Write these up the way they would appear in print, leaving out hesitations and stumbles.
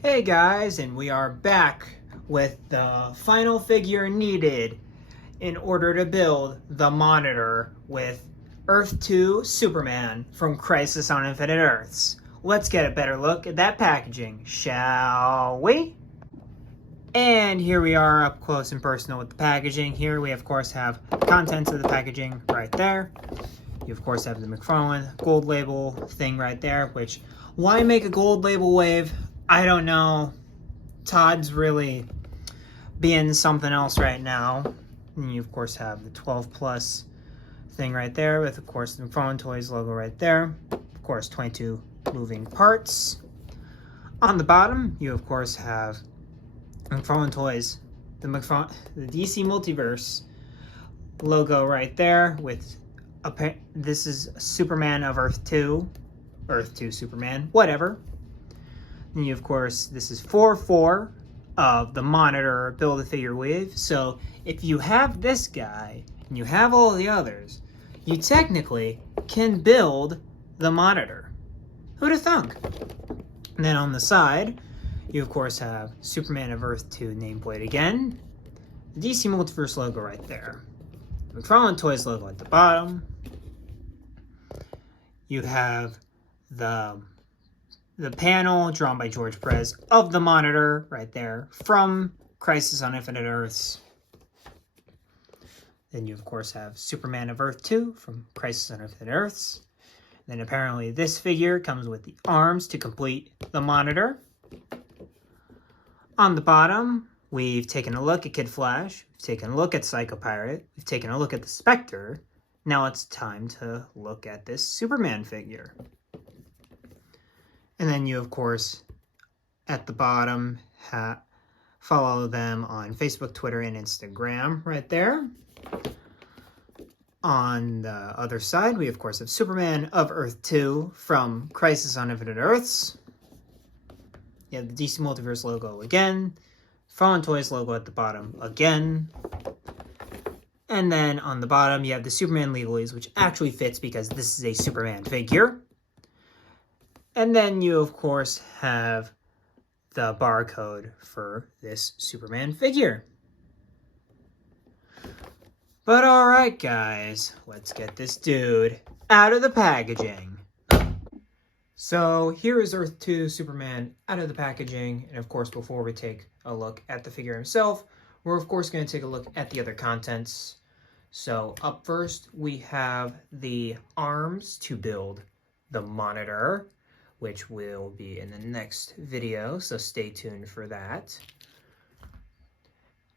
Hey guys, and we are back with the final figure needed in order to build the Monitor with Earth 2 Superman from Crisis on Infinite Earths. Let's get a better look at that packaging, shall we? And here we are up close and personal with the packaging. Here we of course have contents of the packaging right there. You of course have the McFarlane gold label thing right there, which why make a gold label wave? I don't know. Todd's really being something else right now. And you of course have the 12 plus thing right there with of course the McFarlane Toys logo right there. Of course 22 moving parts. On the bottom you of course have McFarlane Toys, the DC Multiverse logo right there with this is Superman of Earth 2 Superman, whatever. And you, of course, this is 4/4 of the Monitor Build-A-Figure wave. So if you have this guy and you have all the others, you technically can build the Monitor. Who'd have thunk? And then on the side, you of course have Superman of Earth 2 nameplate again. The DC Multiverse logo right there. The McFarlane Toys logo at the bottom. You have the panel drawn by George Perez of the Monitor right there from Crisis on Infinite Earths. Then you of course have Superman of Earth 2 from Crisis on Infinite Earths. Then apparently this figure comes with the arms to complete the Monitor. On the bottom, we've taken a look at Kid Flash, we've taken a look at Psycho Pirate, we've taken a look at the Spectre. Now it's time to look at this Superman figure. And then you, of course, at the bottom, follow them on Facebook, Twitter, and Instagram right there. On the other side, we, of course, have Superman of Earth 2 from Crisis on Infinite Earths. You have the DC Multiverse logo again. McFarlane Toys logo at the bottom again. And then on the bottom, you have the Superman legalese, which actually fits because this is a Superman figure. And then you, of course, have the barcode for this Superman figure. But alright, guys, let's get this dude out of the packaging. So here is Earth 2 Superman out of the packaging. And of course, before we take a look at the figure himself, we're of course going to take a look at the other contents. So up first, we have the arms to build the Monitor, which will be in the next video, so stay tuned for that.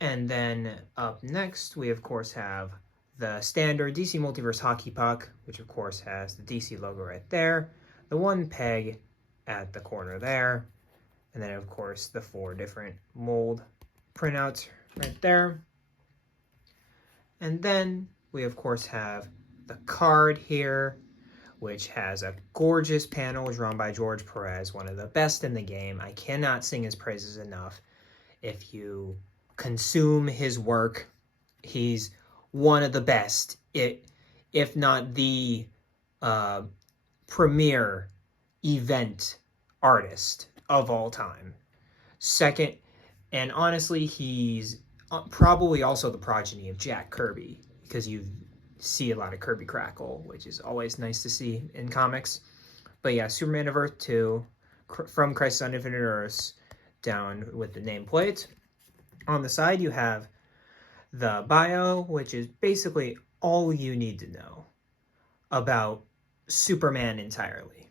And then up next, we of course have the standard DC Multiverse hockey puck, which of course has the DC logo right there, the one peg at the corner there, and then of course the 4 different mold printouts right there. And then we of course have the card here, which has a gorgeous panel drawn by George Perez, one of the best in the game. I cannot sing his praises enough. If you consume his work, he's one of the best, if not the premier event artist of all time. Second, and honestly, he's probably also the progeny of Jack Kirby, because you see a lot of Kirby crackle, which is always nice to see in comics. But yeah, Superman of Earth 2 from Crisis on Infinite Earths down with the nameplate. On the side, you have the bio, which is basically all you need to know about Superman entirely.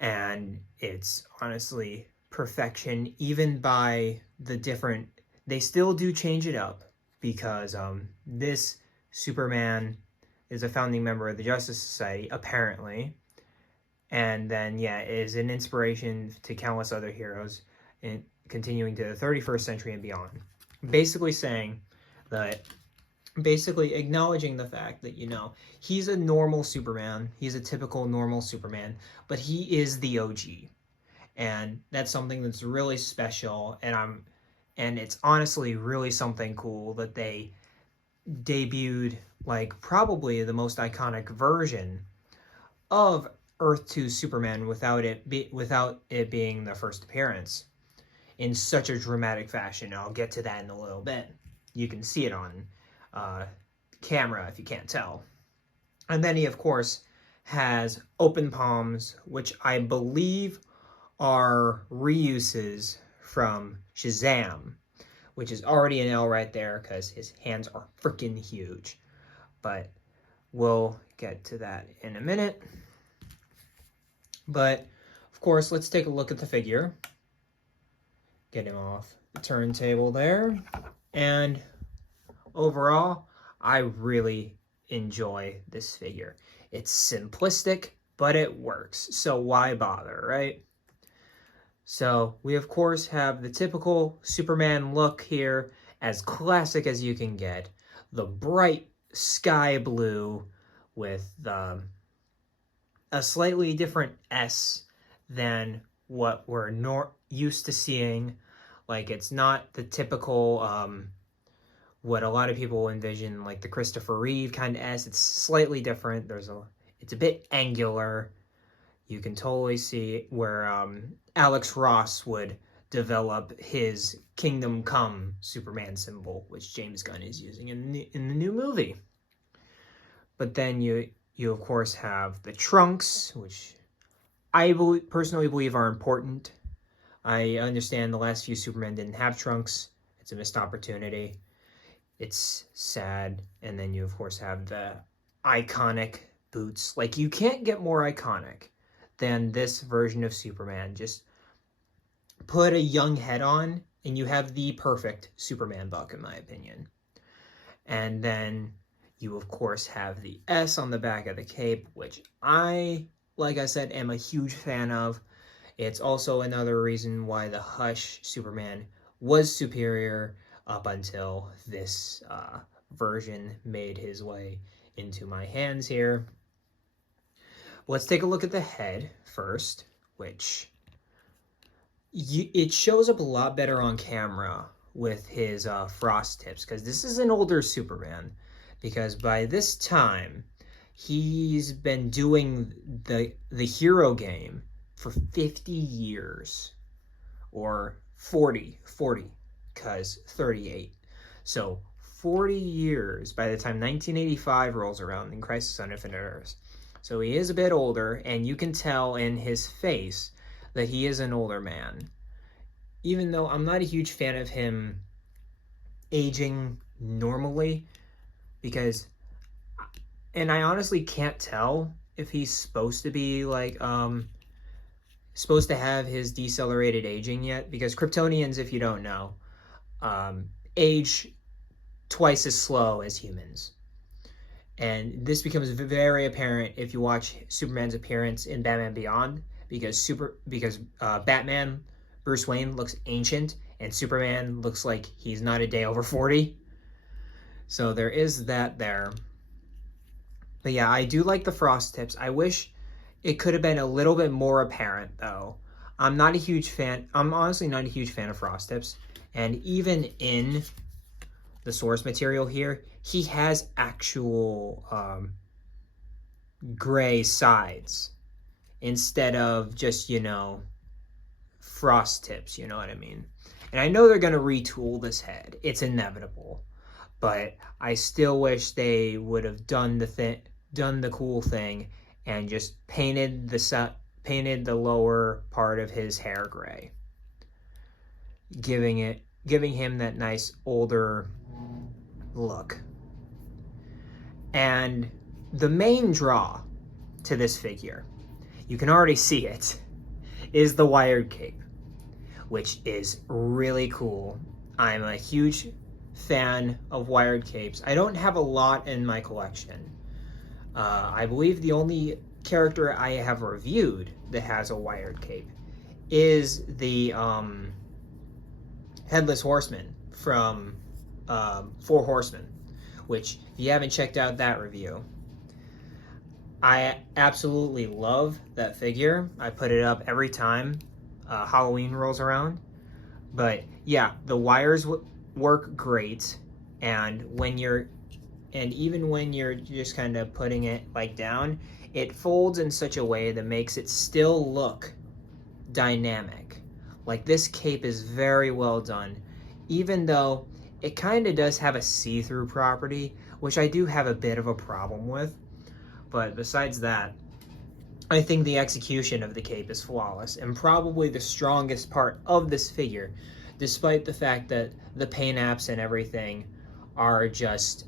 And it's honestly perfection, even by the different... They still do change it up, because this Superman is a founding member of the Justice Society, apparently. And then, yeah, is an inspiration to countless other heroes, and continuing to the 31st century and beyond. Basically saying that, basically acknowledging the fact that, you know, he's a normal Superman. He's a typical normal Superman, but he is the OG. And that's something that's really special, and it's honestly really something cool that they debuted, like, probably the most iconic version of Earth 2 Superman without it being the first appearance in such a dramatic fashion. I'll get to that in a little bit. You can see it on camera if you can't tell. And then he, of course, has open palms, which I believe are reuses from Shazam, which is already an L right there because his hands are freaking huge. But we'll get to that in a minute. But, of course, let's take a look at the figure. Get him off the turntable there. And overall, I really enjoy this figure. It's simplistic, but it works. So why bother, right? So we, of course, have the typical Superman look here, as classic as you can get. The bright sky blue with a slightly different S than what we're used to seeing. Like, it's not the typical, what a lot of people envision, like the Christopher Reeve kind of S. It's slightly different. It's a bit angular. You can totally see where Alex Ross would develop his Kingdom Come Superman symbol, which James Gunn is using in the new movie. But then you of course have the trunks, which I personally believe are important. I understand the last few Supermen didn't have trunks. It's a missed opportunity. It's sad. And then you, of course, have the iconic boots. Like, you can't get more iconic than this version of Superman. Just put a young head on, and you have the perfect Superman buck, in my opinion. And then you, of course, have the S on the back of the cape, which I, like I said, am a huge fan of. It's also another reason why the Hush Superman was superior up until this version made his way into my hands here. Let's take a look at the head first, which it shows up a lot better on camera with his frost tips, because this is an older Superman, because by this time he's been doing the hero game for 50 years, or 40, because 38. So 40 years by the time 1985 rolls around in Crisis on Infinite Earths. So he is a bit older, and you can tell in his face that he is an older man. Even though I'm not a huge fan of him aging normally, because, and I honestly can't tell if he's supposed to be like, supposed to have his decelerated aging yet, because Kryptonians, if you don't know, age twice as slow as humans. And this becomes very apparent if you watch Superman's appearance in Batman Beyond, because Batman, Bruce Wayne, looks ancient, and Superman looks like he's not a day over 40. So there is that there. But yeah, I do like the frost tips. I wish it could have been a little bit more apparent, though. I'm honestly not a huge fan of frost tips. And even in the source material here, he has actual gray sides instead of just, frost tips, you know what I mean? And I know they're going to retool this head. It's inevitable. But I still wish they would have done the cool thing and just painted the lower part of his hair gray, giving him that nice older look. And the main draw to this figure, you can already see it, is the wired cape, which is really cool. I'm a huge fan of wired capes. I don't have a lot in my collection. I believe the only character I have reviewed that has a wired cape is the Headless Horseman from Four Horsemen, which, if you haven't checked out that review, I absolutely love that figure. I put it up every time Halloween rolls around. But yeah, the wires work great, and even when you're just kind of putting it like down, it folds in such a way that makes it still look dynamic. Like, this cape is very well done, even though it kind of does have a see-through property, which I do have a bit of a problem with. But besides that, I think the execution of the cape is flawless and probably the strongest part of this figure, despite the fact that the paint apps and everything are just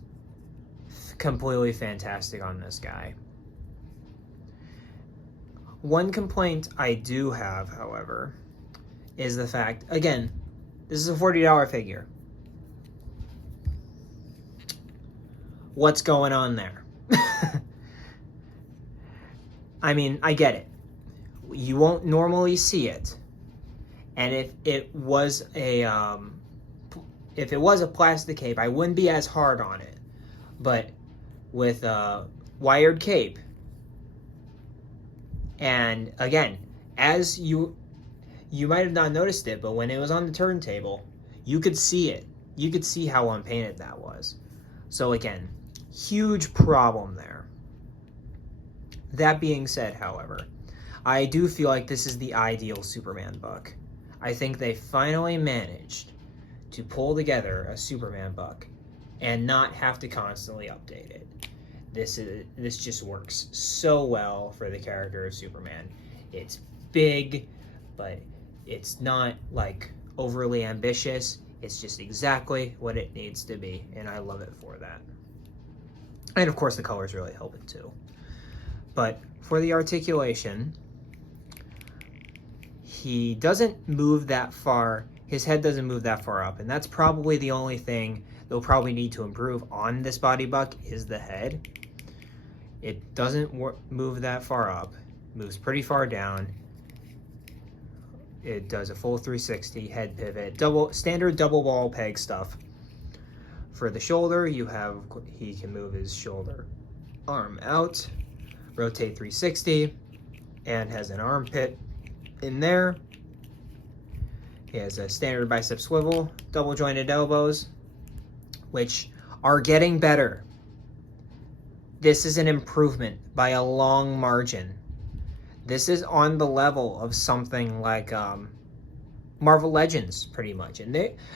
completely fantastic on this guy. One complaint I do have, however, is the fact, again, this is a $40 figure. What's going on there? I mean, I get it. You won't normally see it. And if it was a plastic cape, I wouldn't be as hard on it. But with a wired cape, and again, as you might have not noticed it, but when it was on the turntable, you could see it. You could see how unpainted that was. So again, huge problem there. That being said, however, I do feel like this is the ideal Superman book. I think they finally managed to pull together a Superman book and not have to constantly update it. This just works so well for the character of Superman. It's big, but it's not like overly ambitious. It's just exactly what it needs to be, and I love it for that. And of course the colors really help it too. But for the articulation, he doesn't move that far. His head doesn't move that far up, and that's probably the only thing they'll probably need to improve on this body buck is the head. It doesn't move that far up, moves pretty far down. It does a full 360 head pivot, standard double ball peg stuff. For the shoulder, he can move his shoulder arm out, rotate 360, and has an armpit in there. He has a standard bicep swivel, double jointed elbows, which are getting better. This is an improvement by a long margin. This is on the level of something like Marvel Legends, pretty much. And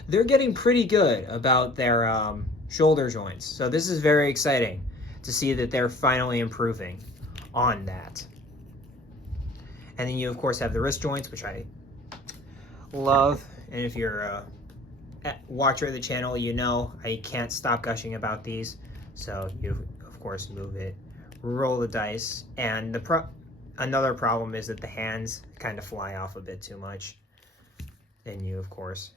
they're getting pretty good about their shoulder joints. So this is very exciting to see that they're finally improving on that. And then you, of course, have the wrist joints, which I love. And if you're a watcher of the channel, you know I can't stop gushing about these. So you, of course, move it, roll the dice. And another problem is that the hands kind of fly off a bit too much. Then you, of course,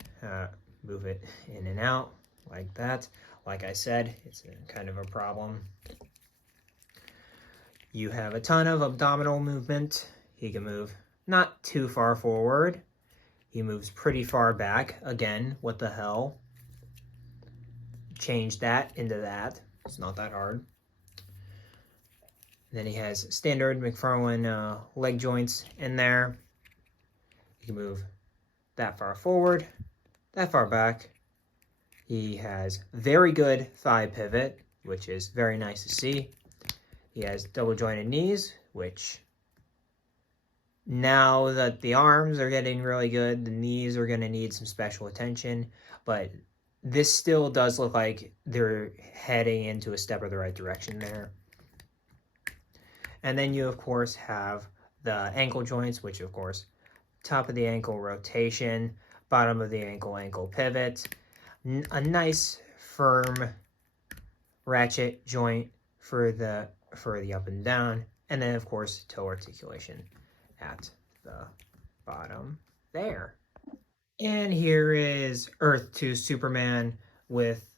move it in and out like that. Like I said, it's kind of a problem. You have a ton of abdominal movement. He can move not too far forward. He moves pretty far back. Again, what the hell? Change that into that. It's not that hard. Then he has standard McFarlane leg joints in there. He can move that far forward, that far back. He has very good thigh pivot, which is very nice to see. He has double jointed knees, which now that the arms are getting really good, the knees are going to need some special attention, but this still does look like they're heading into a step of the right direction there. And then you, of course, have the ankle joints, which, of course, top of the ankle rotation, bottom of the ankle pivot, a nice firm ratchet joint for the up and down, and then, of course, toe articulation at the bottom there. And here is Earth 2 Superman with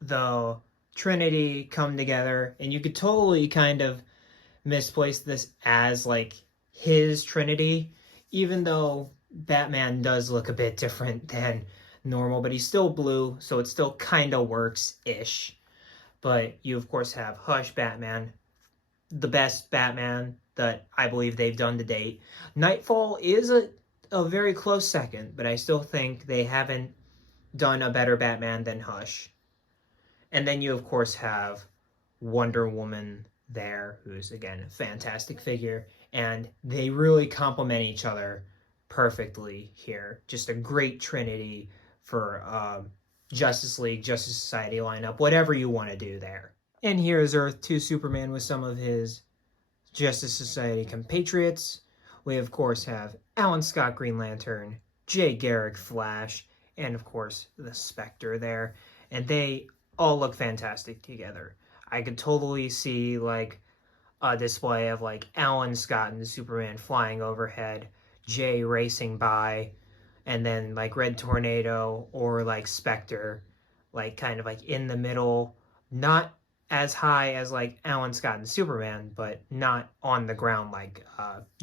the Trinity come together, and you could totally kind of misplace this as like his Trinity, even though Batman does look a bit different than normal, but he's still blue, so it still kind of works-ish. But you, of course, have Hush Batman, the best Batman that I believe they've done to date. Nightfall is a very close second, but I still think they haven't done a better Batman than Hush. And then you, of course, have Wonder Woman there, who's again a fantastic figure, and they really complement each other perfectly here. Just a great trinity for Justice League, Justice Society lineup, whatever you want to do there. And here is Earth 2 Superman with some of his Justice Society compatriots. We of course have Alan Scott Green Lantern, Jay Garrick Flash, and of course the Spectre there, and they all look fantastic together. I could totally see like a display of like Alan Scott and Superman flying overhead, Jay racing by, and then like Red Tornado or like Spectre, like kind of like in the middle, not as high as like Alan Scott and Superman, but not on the ground like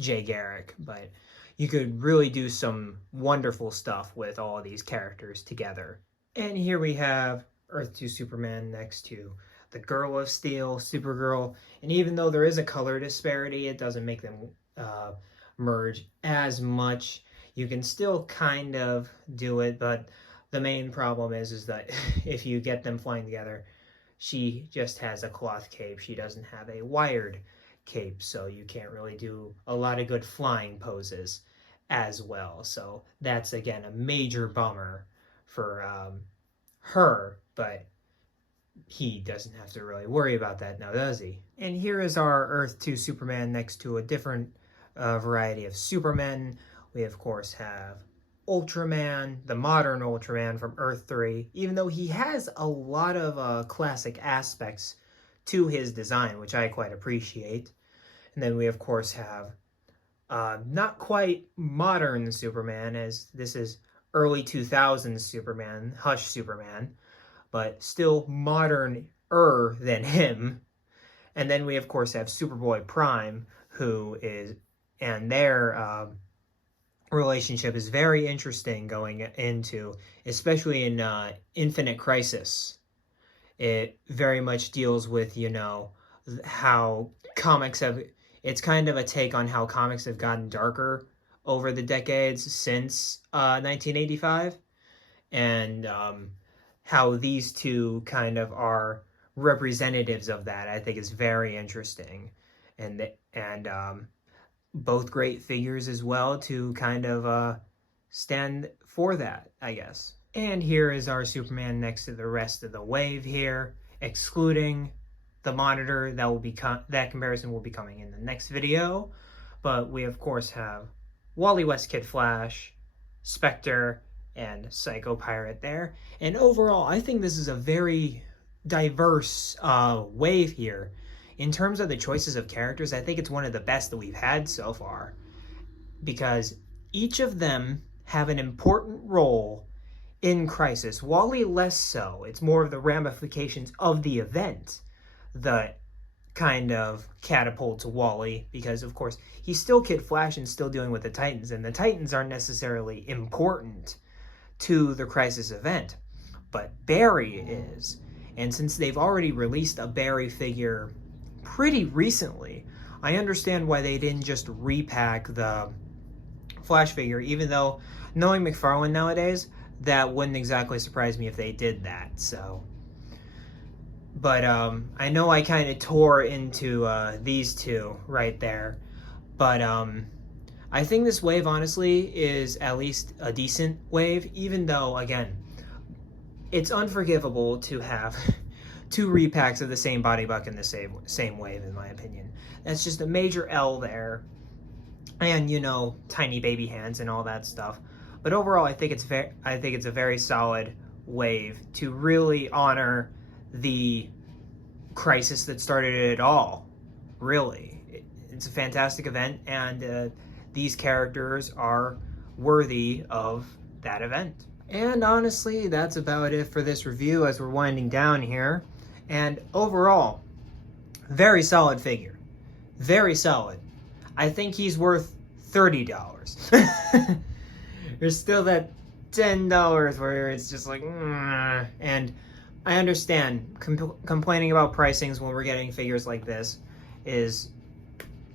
Jay Garrick. But you could really do some wonderful stuff with all of these characters together. And here we have Earth 2 Superman next to the Girl of Steel, Supergirl, and even though there is a color disparity, it doesn't make them merge as much. You can still kind of do it, but the main problem is that if you get them flying together, she just has a cloth cape. She doesn't have a wired cape, so you can't really do a lot of good flying poses as well. So that's, again, a major bummer for her, but he doesn't have to really worry about that now, does he? And here is our Earth 2 Superman next to a different variety of Supermen. We, of course, have Ultraman, the modern Ultraman from Earth 3, even though he has a lot of classic aspects to his design, which I quite appreciate. And then we, of course, have not quite modern Superman, as this is early 2000s Superman, Hush Superman, but still modern-er than him. And then we, of course, have Superboy Prime, who is, and their relationship is very interesting going into, especially in Infinite Crisis. It very much deals with, you know, how comics have, it's kind of a take on how comics have gotten darker over the decades since 1985, and how these two kind of are representatives of that. I think is very interesting, and both great figures as well to kind of stand for that, I guess. And here is our Superman next to the rest of the wave here, excluding the Monitor. That will be that comparison will be coming in the next video. But we of course have Wally West Kid Flash, Spectre, and Psycho Pirate there. And overall, I think this is a very diverse wave here. In terms of the choices of characters, I think it's one of the best that we've had so far, because each of them have an important role in Crisis. Wally less so. It's more of the ramifications of the event that kind of catapults Wally, because of course he's still Kid Flash and still dealing with the Titans, and the Titans aren't necessarily important to the Crisis event, but Barry is. And since they've already released a Barry figure pretty recently, I understand why they didn't just repack the Flash figure, even though, knowing McFarlane nowadays, that wouldn't exactly surprise me if they did that. So, but I know I kind of tore into these two right there, but I think this wave honestly is at least a decent wave, even though, again, it's unforgivable to have two repacks of the same body buck in the same wave, in my opinion. That's just a major L there. And, you know, tiny baby hands and all that stuff. But overall, I think it's a very solid wave to really honor the Crisis that started it all. Really. It's a fantastic event, and these characters are worthy of that event. And honestly, that's about it for this review as we're winding down here. And overall, very solid figure. Very solid. I think he's worth $30. There's still that $10 where it's just like, and I understand complaining about pricings when we're getting figures like this is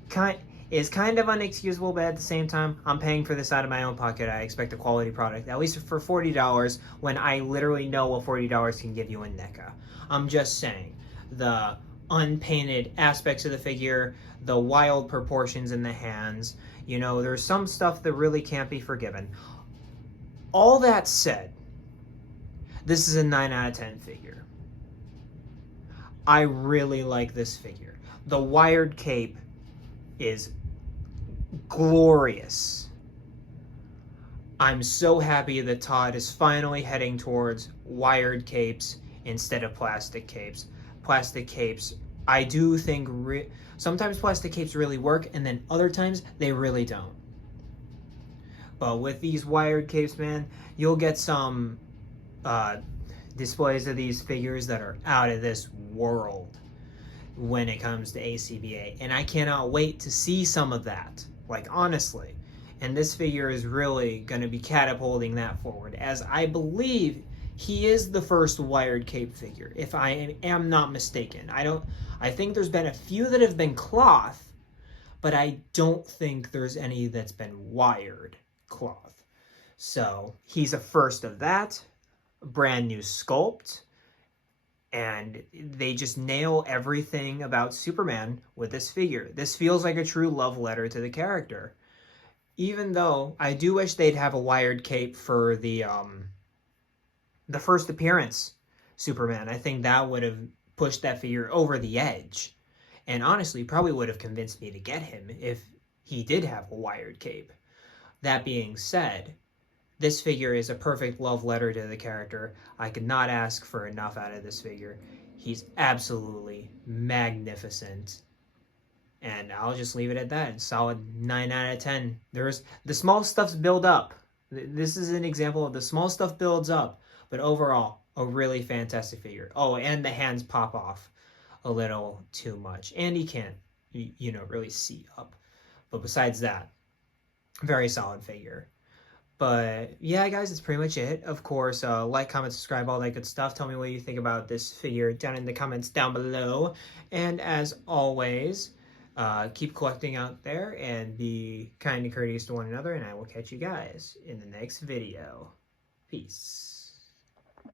kind of unexcusable, but at the same time, I'm paying for this out of my own pocket. I expect a quality product, at least for $40, when I literally know what $40 can give you in NECA. I'm just saying, the unpainted aspects of the figure, the wild proportions in the hands. You know, there's some stuff that really can't be forgiven. All that said, this is a 9 out of 10 figure. I really like this figure. The wired cape is glorious. I'm so happy that Todd is finally heading towards wired capes instead of plastic capes. Plastic capes, I do think sometimes plastic capes really work, and then other times they really don't. But with these wired capes, man, you'll get some displays of these figures that are out of this world when it comes to ACBA, and I cannot wait to see some of that, like, honestly. And this figure is really going to be catapulting that forward, as I believe he is the first wired cape figure, if I am not mistaken. I think there's been a few that have been cloth, but I don't think there's any that's been wired cloth. So he's a first of that. Brand new sculpt, and they just nail everything about Superman with this figure. This feels like a true love letter to the character, even though I do wish they'd have a wired cape for the first appearance Superman. I think that would have pushed that figure over the edge, and honestly probably would have convinced me to get him if he did have a wired cape. That being said, this figure is a perfect love letter to the character. I could not ask for enough out of this figure. He's absolutely magnificent. And I'll just leave it at that. Solid 9 out of 10. The small stuff's build up. This is an example of the small stuff builds up. But overall, a really fantastic figure. Oh, and the hands pop off a little too much. And he can't, really see up. But besides that, very solid figure. But yeah, guys, that's pretty much it. Of course, like, comment, subscribe, all that good stuff. Tell me what you think about this figure down in the comments down below. And as always, keep collecting out there and be kind and courteous to one another. And I will catch you guys in the next video. Peace.